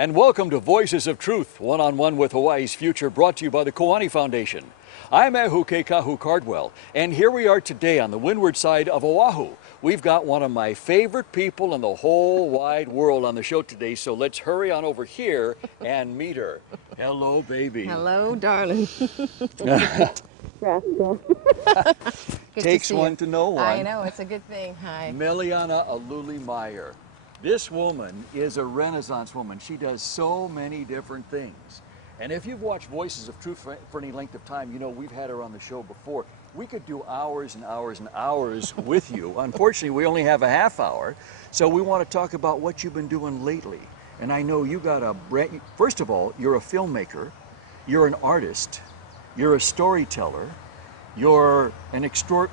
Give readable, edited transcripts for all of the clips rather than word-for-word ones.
And welcome to Voices of Truth, one-on-one with Hawaii's future, brought to you by the Koani Foundation. I'm Ehukekahu Cardwell, and here we are today on the windward side of Oahu. We've got one of my favorite people in the whole wide world on the show today, so let's hurry on over here and meet her. Hello, baby. Hello, darling. Takes one to know one. I know, it's a good thing. Hi. Meleanna Aluli Meyer. This woman is a Renaissance woman. She does so many different things. And if you've watched Voices of Truth for any length of time, you know we've had her on the show before. We could do hours and hours and hours with you. Unfortunately, we only have a half hour. So we want to talk about what you've been doing lately. And I know you got a brand, first of all, you're a filmmaker, you're an artist, you're a storyteller, you're an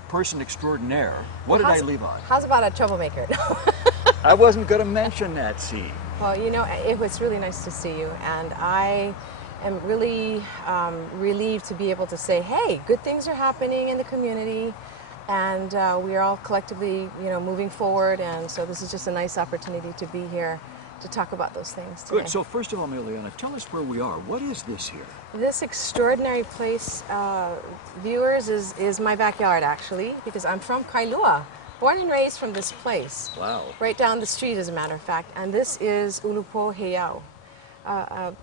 person extraordinaire. What did I leave on? How's about a troublemaker? I wasn't going to mention that, see. Well, you know, it was really nice to see you, and I am really relieved to be able to say, hey, good things are happening in the community, and we are all collectively, you know, moving forward, and so this is just a nice opportunity to be here to talk about those things today. Good. So first of all, Meleanna, tell us where we are. What is this here? This extraordinary place, viewers, is my backyard, actually, because I'm from Kailua. Born and raised from this place. Wow. Right down the street, as a matter of fact. And this is Ulupo Heiau, a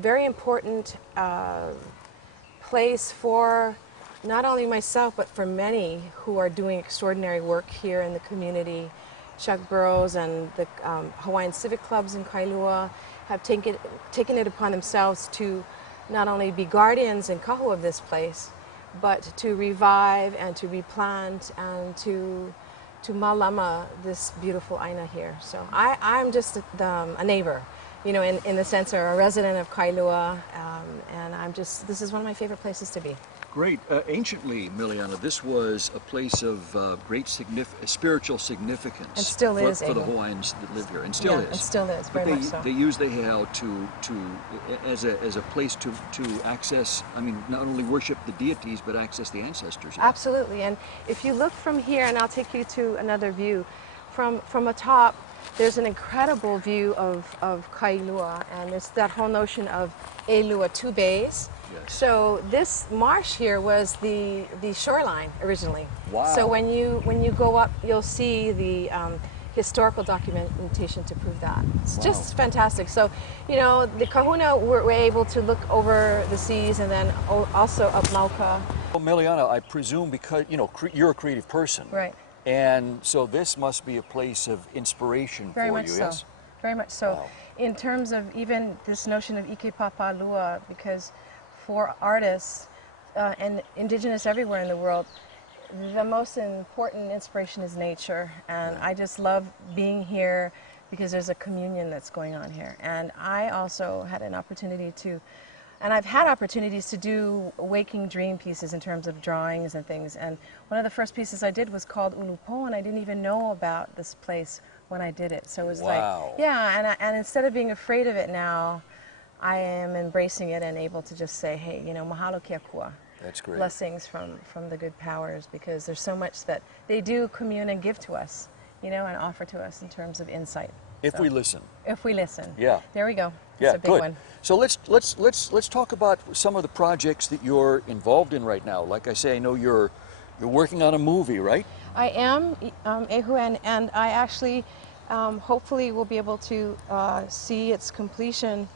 very important place for not only myself, but for many who are doing extraordinary work here in the community. Chuck Burrows and the Hawaiian Civic Clubs in Kailua have taken it upon themselves to not only be guardians and kahu of this place, but to revive and to replant and to malama this beautiful aina here. So I'm just a neighbor, you know, in the sense, or a resident of Kailua, and this is one of my favorite places to be. Great. Anciently, Meleanna, this was a place of great spiritual significance. And still is, for the Hawaiians that live here, and still is. It still is, very much so. They use the heiau as a place to access, I mean, not only worship the deities, but access the ancestors. Absolutely, and if you look from here, and I'll take you to another view, from atop, there's an incredible view of Kailua, and it's that whole notion of Elua, two bays. Yes. So this marsh here was the shoreline originally. Wow. So when you go up, you'll see the historical documentation to prove that. It's just fantastic. So, you know, the kahuna were able to look over the seas, and then also up Mauka. Well, Meleanna, I presume because, you know, you're a creative person. Right. And so this must be a place of inspiration for you, yes? Very much so. Wow. In terms of even this notion of ike papalua, because for artists and indigenous everywhere in the world, the most important inspiration is nature. And I just love being here because there's a communion that's going on here. And I also had an opportunity to, and I've had opportunities to do waking dream pieces in terms of drawings and things. And one of the first pieces I did was called Ulupo, and I didn't even know about this place when I did it. So it was like, yeah, and instead of being afraid of it now, I am embracing it and able to just say, hey, you know, mahalo kia kua. That's great. Blessings from the good powers, because there's so much that they do commune and give to us, you know, and offer to us in terms of insight. If we listen. If we listen. Yeah. There we go. Yeah, That's a big good. one. So let's talk about some of the projects that you're involved in right now. Like I say, I know you're working on a movie, right? I am, Ehu, and I actually hopefully will be able to see its completion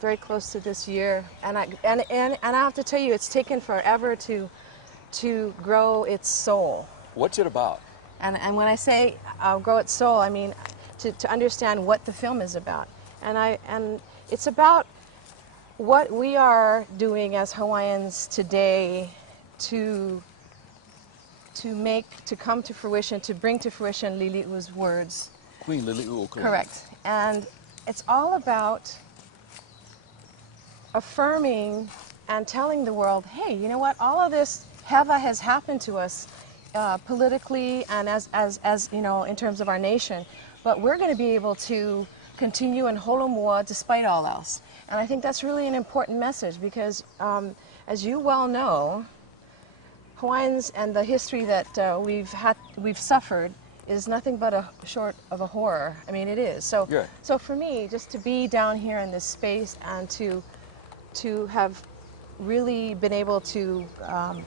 very close to this year. And I have to tell you, it's taken forever to grow its soul. What's it about? And when I say grow its soul, I mean to understand what the film is about. And it's about what we are doing as Hawaiians today to come to fruition, to bring to fruition Lili'u's words. Queen Lili'u. Correct. And it's all about affirming and telling the world, hey, you know what, all of this heva has happened to us politically and as you know, in terms of our nation, but we're going to be able to continue in holomua despite all else. And I think that's really an important message because, as you well know, Hawaiians and the history that we've suffered is nothing but a short of a horror. I mean, it is. So, Yeah. so for me, just to be down here in this space and to have really been able to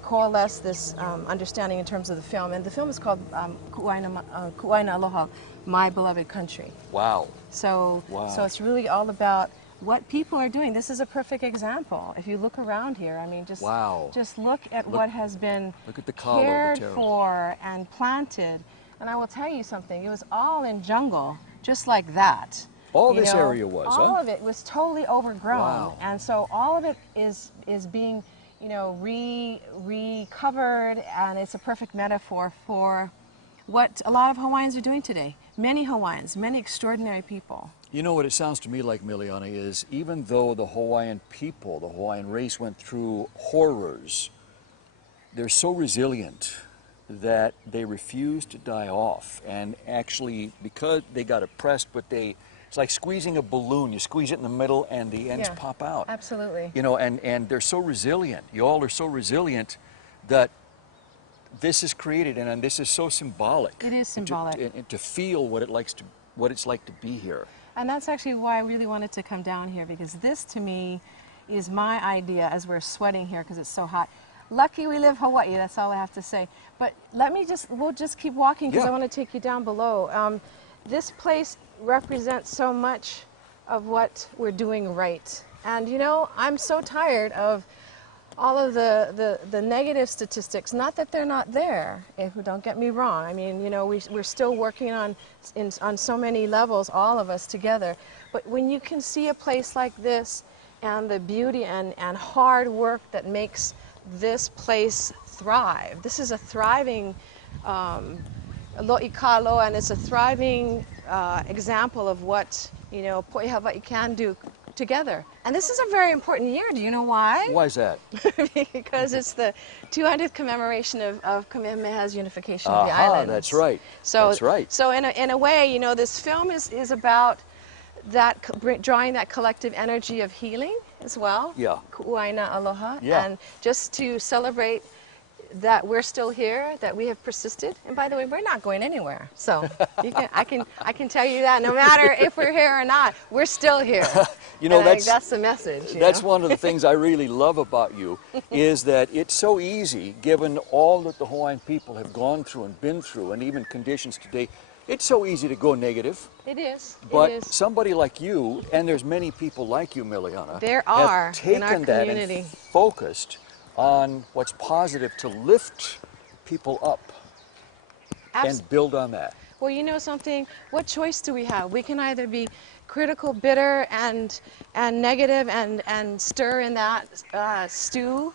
coalesce this understanding in terms of the film. And the film is called Ku'aina Aloha, My Beloved Country. Wow. So, Wow. so it's really all about what people are doing. This is a perfect example. If you look around here, I mean, just Wow. just look at what has been Look at the kalo, the cared taro. for and planted. And I will tell you something. It was all in jungle, just like that. All You this know, area was, all huh? of it was totally overgrown, Wow. and so all of it is being, you know, recovered, and it's a perfect metaphor for what a lot of Hawaiians are doing today. Many Hawaiians, many extraordinary people. You know what it sounds to me like, Meleanna, is even though the Hawaiian people, the Hawaiian race went through horrors, they're so resilient that they refuse to die off. And actually, because they got oppressed, but it's like squeezing a balloon. You squeeze it in the middle and the ends Yeah, pop out. Absolutely. You know, and they're so resilient. You all are so resilient that this is created, and this is so symbolic. It is symbolic. To feel what it's like to be here. And that's actually why I really wanted to come down here, because this to me is my idea as we're sweating here because it's so hot. Lucky we live Hawaii, that's all I have to say. But we'll just keep walking because Yeah. I want to take you down below. This place represents so much of what we're doing right. And you know, I'm so tired of all of the negative statistics. Not that they're not there, don't get me wrong. I mean, you know, we're still working on so many levels, all of us together. But when you can see a place like this and the beauty and hard work that makes this place thrive. This is a thriving lo'ikalo, and it's a thriving example of what, you know, Po'i Hawaii can do together. And this is a very important year. Do you know why? Why is that? Because it's the 200th commemoration of Kamehameha's unification of the islands. That's right. So, that's right. So in a way, you know, this film is about that drawing that collective energy of healing as well. Yeah. Ku'aina aloha. Yeah. And just to celebrate that we're still here, that we have persisted. And by the way, we're not going anywhere. So I can tell you that no matter if we're here or not, we're still here. You know, and I think that's the message. That's one of the things I really love about you is that it's so easy, given all that the Hawaiian people have gone through and been through, and even conditions today. It's so easy to go negative. It is. But it is. somebody like you, and there's many people like you, Meleanna, There are have taken in our that community. and focused on what's positive to lift people up and build on that. Well, you know something? What choice do we have? We can either be critical, bitter, and negative, and stir in that stew,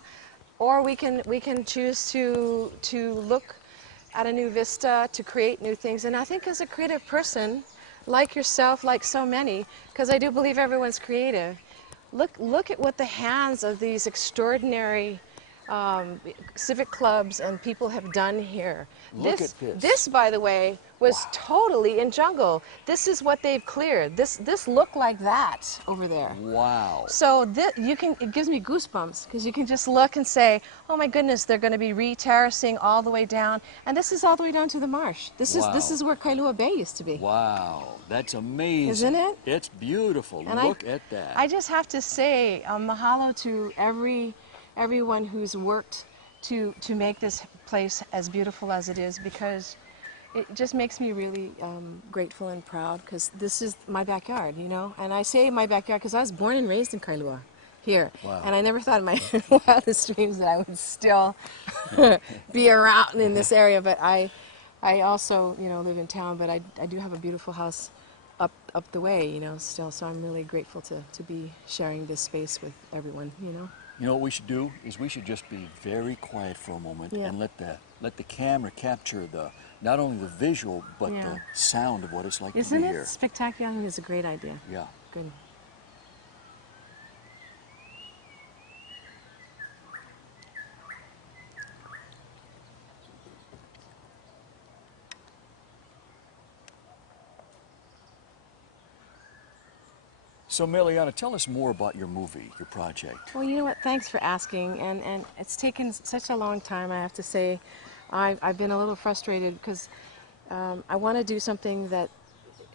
or we can choose to look at a new vista, to create new things. And I think as a creative person, like yourself, like so many, because I do believe everyone's creative, look at what the hands of these extraordinary civic clubs and people have done here. Look at this. This, by the way, was totally in jungle. This is what they've cleared. This looked like that over there. Wow. So it gives me goosebumps because you can just look and say, oh my goodness, they're going to be re-terracing all the way down, and this is all the way down to the marsh. This is where Kailua Bay used to be. Wow, that's amazing. Isn't it? It's beautiful. And Look at that. I just have to say mahalo to everyone who's worked to make this place as beautiful as it is, because it just makes me really grateful and proud, because this is my backyard, you know. And I say my backyard because I was born and raised in Kailua, here. Wow. And I never thought in my wildest dreams that I would still be around in this area. But I also, you know, live in town, but I do have a beautiful house up the way, you know, still. So I'm really grateful to be sharing this space with everyone, you know. You know what we should do is we should just be very quiet for a moment Yeah. and let the camera capture not only the visual but Yeah. the sound of what it's like Isn't to be it here. spectacular? I think it's a great idea. Yeah. Good. So Meleanna, tell us more about your movie, your project. Well, you know what? Thanks for asking. And it's taken such a long time, I have to say. I've been a little frustrated because I want to do something that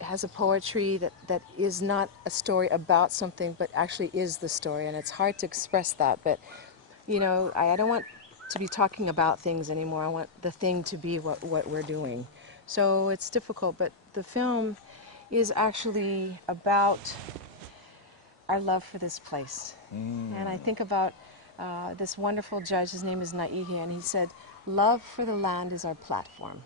has a poetry that is not a story about something, but actually is the story. And it's hard to express that, but you know, I don't want to be talking about things anymore. I want the thing to be what we're doing. So it's difficult, but the film is actually about our love for this place. And I think about this wonderful judge, his name is Naihe, and he said, love for the land is our platform.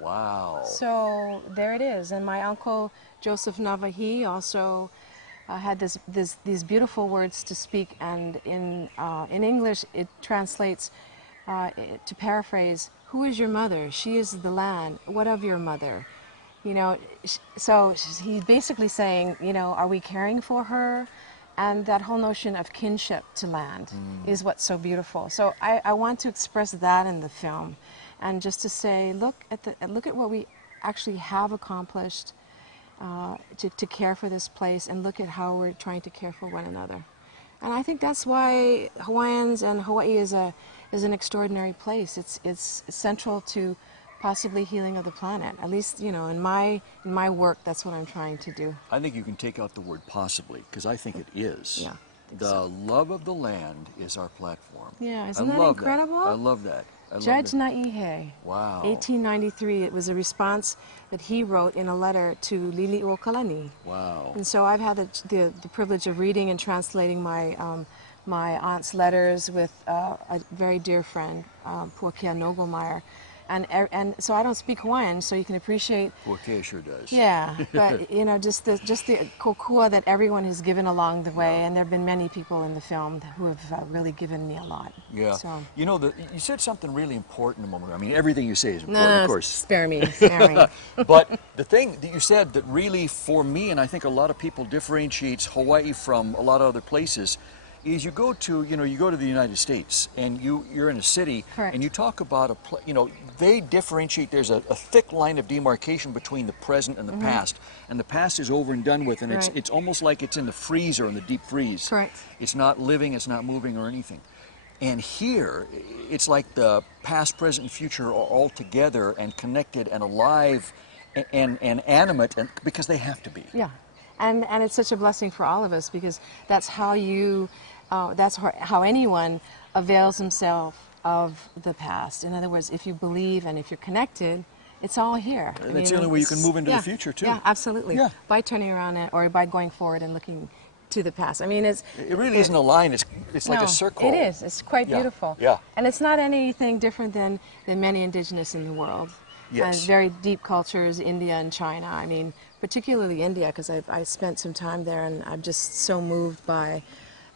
Wow. So there it is. And my uncle, Joseph Navahi, also had these beautiful words to speak, and in English it translates, to paraphrase, who is your mother? She is the land. What of your mother? You know, so he's basically saying, you know, are we caring for her? And that whole notion of kinship to land is what's so beautiful. So I want to express that in the film, and just to say, look at what we actually have accomplished to care for this place, and look at how we're trying to care for one another. And I think that's why Hawaiians and Hawaii is an extraordinary place. It's central to possibly healing of the planet. At least, you know, in my work, that's what I'm trying to do. I think you can take out the word possibly, because I think it is. Yeah. The love of the land is our platform. Yeah, isn't that incredible? I love that. Judge Naihe. Wow. 1893, it was a response that he wrote in a letter to Liliuokalani. Wow. And so I've had the privilege of reading and translating my aunt's letters with a very dear friend, Puakea Meyer. And so I don't speak Hawaiian, so you can appreciate. Puakea sure does. Yeah, but you know, just the kokua that everyone has given along the way, and there have been many people in the film who have really given me a lot. Yeah. So. You know, you said something really important a moment ago. I mean, everything you say is important, of course. Spare me, spare me. But the thing that you said that really, for me, and I think a lot of people, differentiates Hawaii from a lot of other places, is you go to the United States, and you're in a city. Correct. And you talk about they differentiate. There's a thick line of demarcation between the present and the past, and the past is over and done with, and it's almost like it's in the freezer, in the deep freeze. Correct. It's not living, it's not moving or anything. And here, it's like the past, present, and future are all together and connected and alive and animate, and because they have to be. Yeah, and it's such a blessing for all of us, because that's how that's how anyone avails himself of the past. In other words, if you believe and if you're connected, it's all here. And that's the only way you can move into the future, too. Yeah, absolutely. Yeah. By turning around or by going forward and looking to the past. I mean, it really isn't a line, it's like a circle. It is. It's quite beautiful. Yeah. And it's not anything different than many indigenous in the world. Yes. And very deep cultures, India and China. I mean, particularly India, because I spent some time there, and I'm just so moved by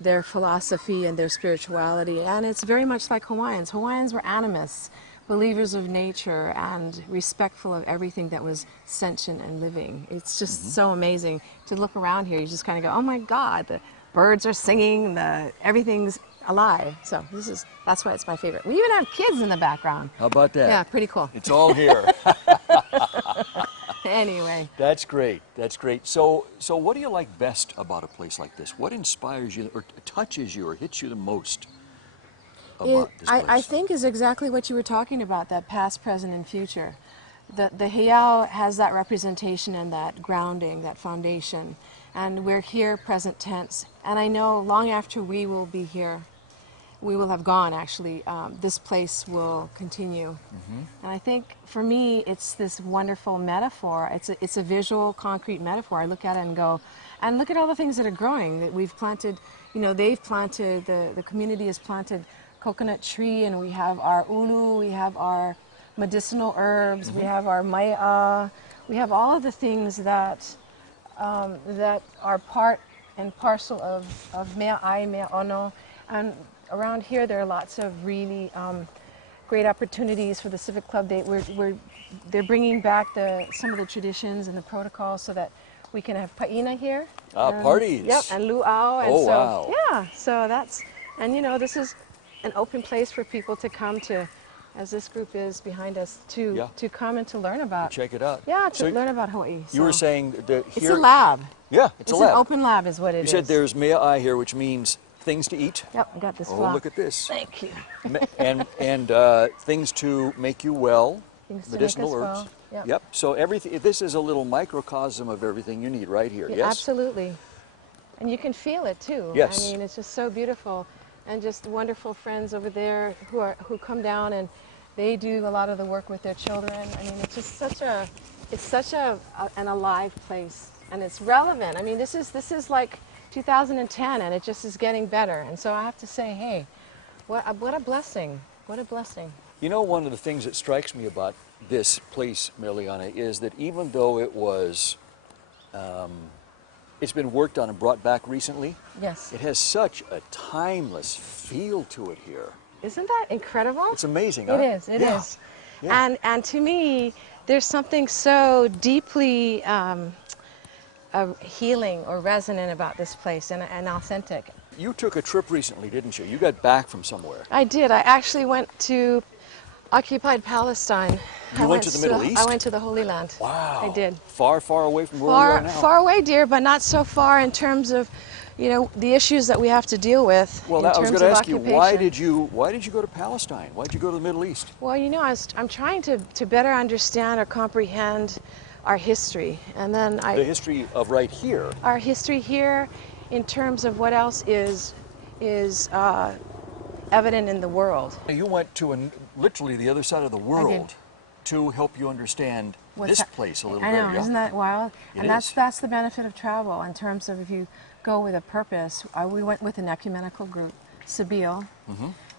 their philosophy and their spirituality. And it's very much like Hawaiians. Hawaiians were animists, believers of nature, and respectful of everything that was sentient and living. It's just so amazing to look around here. You just kind of go, oh my God, the birds are singing, everything's alive. So that's why it's my favorite. We even have kids in the background. How about that? Yeah, pretty cool. It's all here. Anyway. That's great. That's great. So what do you like best about a place like this? What inspires you or touches you or hits you the most about this place? I think is exactly what you were talking about, that past, present, and future. The Heiau has that representation and that grounding, that foundation. And we're here, present tense. And I know long after we will be here, we will have gone, actually, this place will continue. And I think for me, it's this wonderful metaphor. It's a visual, concrete metaphor. I look at it and go, and look at all the things that are growing, that we've planted. You know, they've planted, the community has planted coconut tree, and we have our ulu, we have our medicinal herbs, we have our mai'a, we have all of the things that are part and parcel of mea ai, mea ono. And around here, there are lots of really great opportunities for the Civic Club. They're bringing back some of the traditions and the protocols so that we can have paina here. Parties. Yep, and luau. And wow. Yeah, so and you know, this is an open place for people to come to, as this group is behind us, to come and to learn about. Check it out. Yeah, to learn about Hawaii. You were saying that here... It's a lab. Yeah, it's a lab. It's an open lab is what it is. You said there's mea ai here, which means things to eat. Yep, I got this Oh, flock. look at this. Thank you. and things to make you well, Things to medicinal make us herbs. well. Yep. Yep. So everything. This is a little microcosm of everything you need right here. Yeah, Yes. absolutely. And you can feel it too. Yes. I mean, it's just so beautiful, and just wonderful friends over there who come down and they do a lot of the work with their children. I mean, it's just such an alive place, and it's relevant. I mean, this is like 2010, and it just is getting better. And so I have to say, hey, what a blessing! What a blessing! You know, one of the things that strikes me about this place, Meleanna, is that even though it was, it's been worked on and brought back recently, Yes. it has such a timeless feel to it here. Isn't that incredible? It's amazing, It huh? is. It is. Yeah. And to me, there's something so deeply healing or resonant about this place, and authentic. You took a trip recently, didn't you? You got back from somewhere. I did. I actually went to occupied Palestine. You went to the Middle East? I went to the Holy Land. Wow. I did. Far, far away from where we are now. Far away, dear, but not so far in terms of, the issues that we have to deal with. Well, in I was terms going to of ask you, occupation. why did you go to Palestine? Why did you go to the Middle East? Well, I'm trying to better understand or comprehend our history, and then The history of right here. our history here, in terms of what else is evident in the world. You went to literally the other side of the world to help you understand this place a little I bit. know, isn't that wild? It And is. that's the benefit of travel, in terms of if you go with a purpose. We went with an ecumenical group, Sabille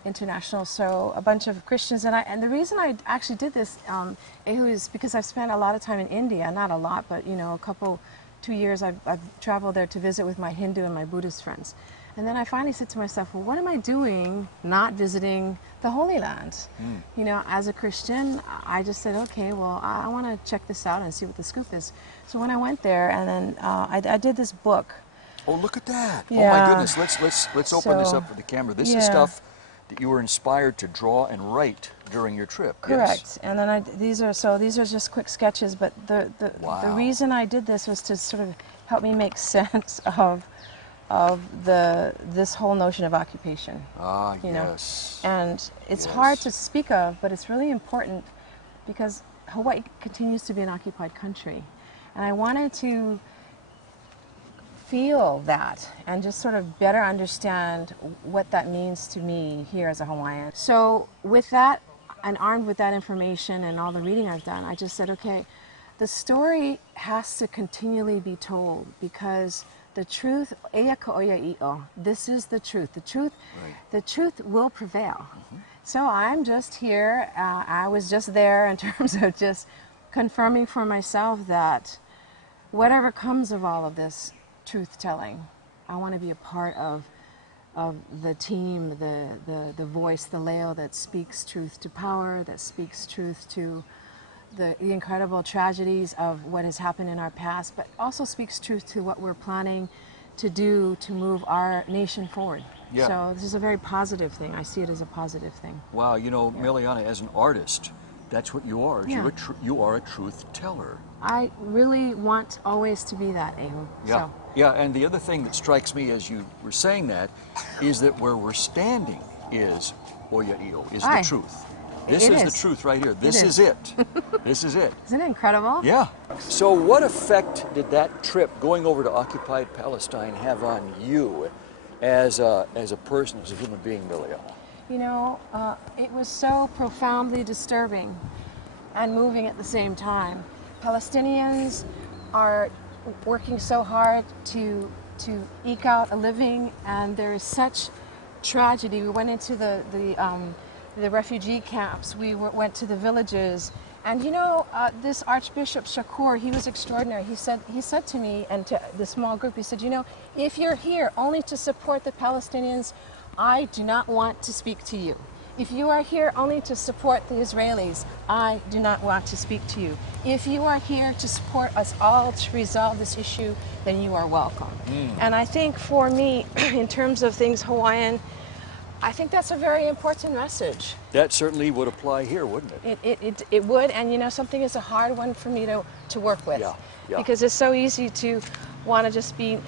International, so a bunch of Christians. And the reason I actually did this, Ehu, is because I've spent a lot of time in India. Not a lot, but 2 years I've traveled there to visit with my Hindu and my Buddhist friends. And then I finally said to myself, well, what am I doing not visiting the Holy Land? As a Christian, I just said, okay, well, I want to check this out and see what the scoop is. So when I went there, and then I did this book. Oh, look at that. Yeah. Oh, my goodness. Let's open this So, up for the camera. This is stuff that you were inspired to draw and write during your trip. Correct. Yes. And then these are just quick sketches, but the Wow. reason I did this was to sort of help me make sense of this whole notion of occupation. Ah, you know. yes. And it's Yes. hard to speak of, but it's really important because Hawaii continues to be an occupied country. And I wanted to feel that and just sort of better understand what that means to me here as a Hawaiian. So with that, and armed with that information and all the reading I've done, I just said, okay, the story has to continually be told, because the truth, eia ka oia i'o, this is the truth. The truth will prevail. So I'm just here, I was just there in terms of just confirming for myself that whatever comes of all of this truth-telling, I want to be a part of the team, the voice, the leo that speaks truth to power, that speaks truth to the incredible tragedies of what has happened in our past, but also speaks truth to what we're planning to do to move our nation forward. Yeah. So this is a very positive thing. I see it as a positive thing. Wow, Meleanna, as an artist, that's what you are. Yeah. You are a truth teller. I really want always to be that, Ehu. Yeah. So, Yeah, and the other thing that strikes me as you were saying that is that where we're standing is Oia'io, is the Aye. truth. This It is is. the truth right here. This is it. This is it. isn't it incredible? Yeah. So what effect did that trip going over to occupied Palestine have on you as a person, as a human being, Meleanna? It was so profoundly disturbing and moving at the same time. Palestinians are working so hard to eke out a living, and there is such tragedy. We went into the refugee camps. We went to the villages, and this Archbishop Shakur, he was extraordinary. He said to me and to the small group, he said, if you're here only to support the Palestinians, I do not want to speak to you. If you are here only to support the Israelis, I do not want to speak to you. If you are here to support us all to resolve this issue, then you are welcome. And I think for me, in terms of things Hawaiian, I think that's a very important message. That certainly would apply here, wouldn't it? It would, and something is a hard one for me to work with. Yeah, yeah. Because it's so easy to want to just be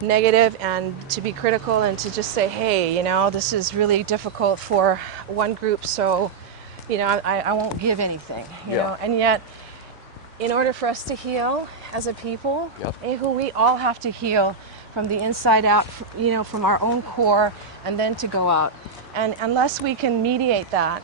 negative and to be critical and to just say, hey, this is really difficult for one group, so I won't give anything. And yet in order for us to heal as a people, Yep. we all have to heal from the inside out, you know, from our own core, and then to go out. And unless we can mediate that,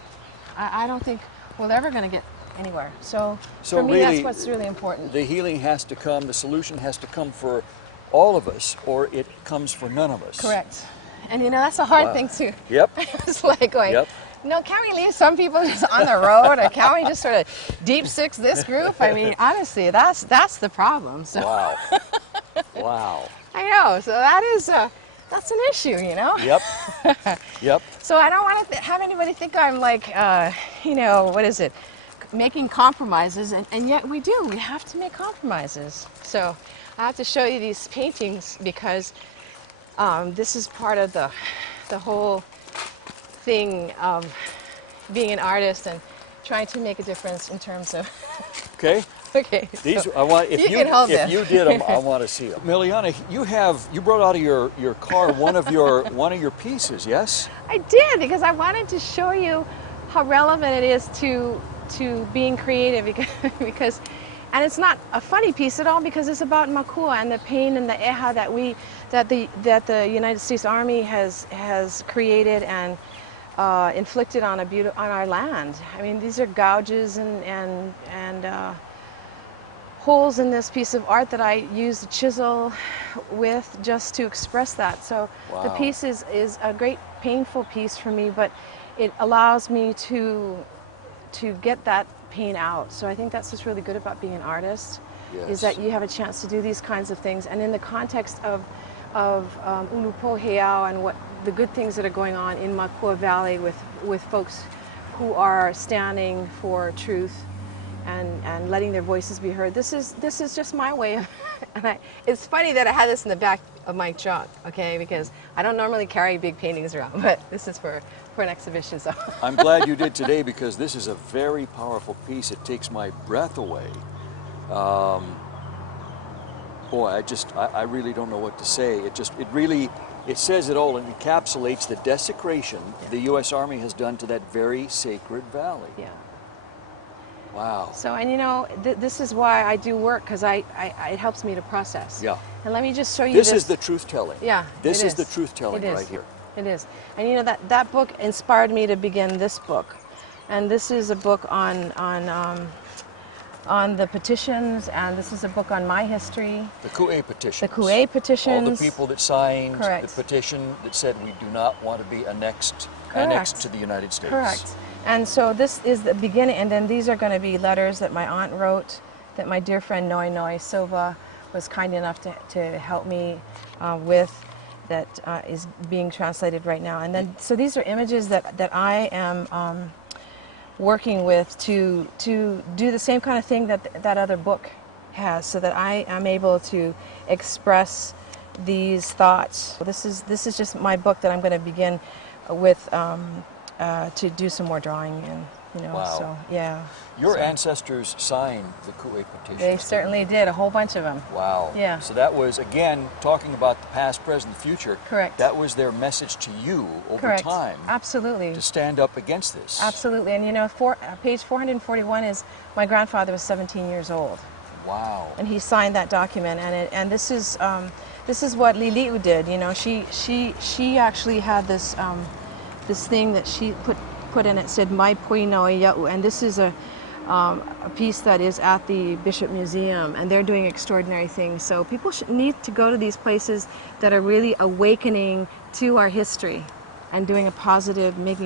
I don't think we're ever going to get anywhere. So for me, really, that's what's really important. The healing has to come, the solution has to come for all of us, or it comes for none of us. Correct. And you know, that's a hard Wow. thing too. Yep. It's like going, Yep. no, can't we leave some people just on the road, or can't we just sort of deep six this group? I mean, honestly, that's the problem. So Wow. Wow. I know. So that's an issue, you know. Yep. Yep. So I don't want to have anybody think I'm like, you know, what is it, making compromises, and yet we do. We have to make compromises. So I have to show you these paintings because this is part of the whole thing of being an artist and trying to make a difference in terms of. Okay. Okay. These so I want. If you can hold if them. you did them, I want to see them. Meleanna, you brought out of your car one of your pieces. Yes. I did, because I wanted to show you how relevant it is to being creative, because and it's not a funny piece at all, because it's about Makua and the pain and the eha that the United States Army has created and inflicted on our land. I mean, these are gouges and holes in this piece of art that I used a chisel with just to express that. So the Wow. piece is a great painful piece for me, but it allows me to get that pain out. So I think that's what's really good about being an artist, Yes. is that you have a chance to do these kinds of things. And in the context of Ulupo Heiau and what the good things that are going on in Makua Valley with folks who are standing for truth and letting their voices be heard. This is just my way of, and it's funny that I had this in the back of my truck, okay, because I don't normally carry big paintings around, but this is for an exhibition, so. I'm glad you did today, because this is a very powerful piece. It takes my breath away. Boy, I really don't know what to say. It says it all, and encapsulates the desecration the U.S. Army has done to that very sacred valley. Yeah. Wow. So, and you know, this is why I do work, because it helps me to process. Yeah. And let me just show you This is the truth telling. Yeah. This it is the truth telling It is. right here. It is. And you know, that book inspired me to begin this book. And this is a book on the petitions, and this is a book on my history. The Ku'e petitions. The Ku'e petitions. All the people that signed Correct. the petition that said we do not want to be annexed to the United States. Correct. And so this is the beginning, and then these are going to be letters that my aunt wrote, that my dear friend Noi Noi Silva was kind enough to help me with, that is being translated right now. And then, so these are images that I am working with to do the same kind of thing that other book has, so that I am able to express these thoughts. This is just my book that I'm going to begin with to do some more drawing in, you know. Wow. So yeah. Your ancestors signed the Ku'e petitions. They certainly did, a whole bunch of them. Wow. Yeah. So that was, again, talking about the past, present, future. Correct. That was their message to you over Correct. time. Absolutely. To stand up against this. Absolutely. And you know, page 441 is my grandfather was 17 years old. Wow. And he signed that document, and this is what Lili'u did. You know, she actually had this this thing that she put in it, said Mai Pui no Ia'u, and this is a piece that is at the Bishop Museum, and they're doing extraordinary things. So people need to go to these places that are really awakening to our history and making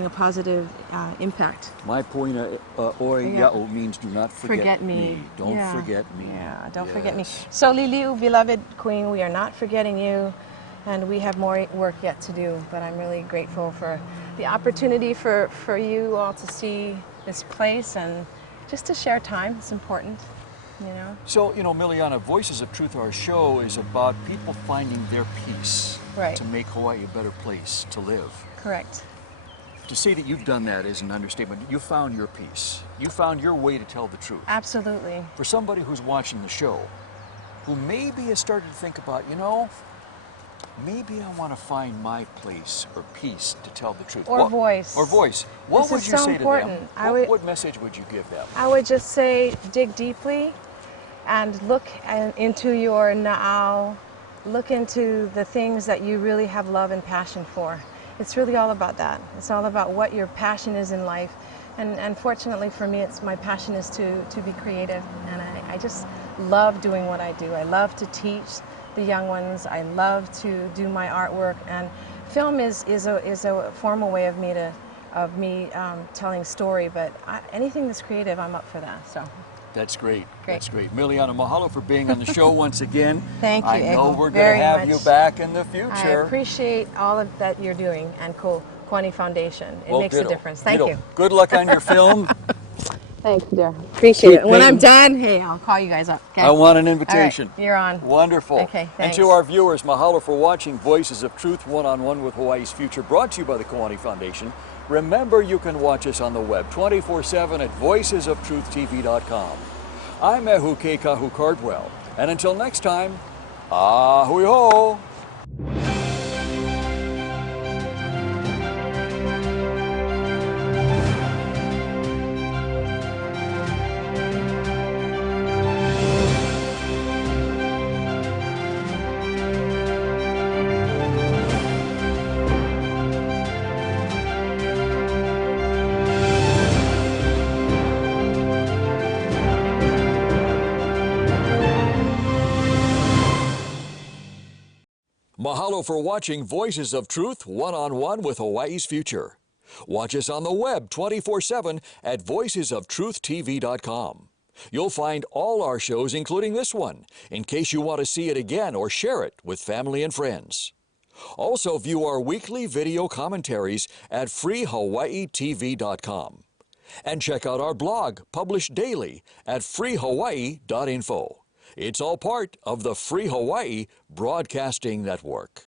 a positive impact. My poina oi Yeah. ya'u means do not forget me. Don't Yeah. forget me. Yeah, don't forget me. Yes. So Lili'u, beloved queen, we are not forgetting you, and we have more work yet to do, but I'm really grateful for the opportunity for you all to see this place and just to share time. It's important, you know. So, you know, Meleanna, Voices of Truth, our show is about people finding their peace. Right. To make Hawaii a better place to live. Correct. To say that you've done that is an understatement. You found your peace. You found your way to tell the truth. Absolutely. For somebody who's watching the show, who maybe has started to think about, you know, maybe I want to find my place or peace to tell the truth. Or voice. Or voice. What This would is you so say important. to them? What message would you give them? I would just say dig deeply and look into your na'au, look into the things that you really have love and passion for. It's really all about that. It's all about what your passion is in life. And fortunately for me, my passion is to be creative. And I just love doing what I do. I love to teach the young ones. I love to do my artwork. And film is a formal way of me telling story. But anything that's creative, I'm up for that. So. That's great. That's great. Meleanna, mahalo for being on the show once again. Thank you. I know we're going to have you back in the future. I appreciate all of that you're doing, and Kwani Foundation. It makes a difference. Thank you. Good luck on your film. Thanks, dear. Appreciate it. When I'm done, hey, I'll call you guys up. Okay? I want an invitation. All right, you're on. Wonderful. Okay, thanks. And to our viewers, mahalo for watching Voices of Truth One-on-One with Hawaii's Future, brought to you by the Kwani Foundation. Remember, you can watch us on the web 24/7 at voicesoftruthtv.com. I'm Ehu Keikahu Cardwell, and until next time, ahui ho! Mahalo for watching Voices of Truth One-on-One with Hawaii's Future. Watch us on the web 24/7 at voicesoftruthtv.com. You'll find all our shows, including this one, in case you want to see it again or share it with family and friends. Also view our weekly video commentaries at freehawaiitv.com. And check out our blog, published daily, at freehawaii.info. It's all part of the Free Hawaii Broadcasting Network.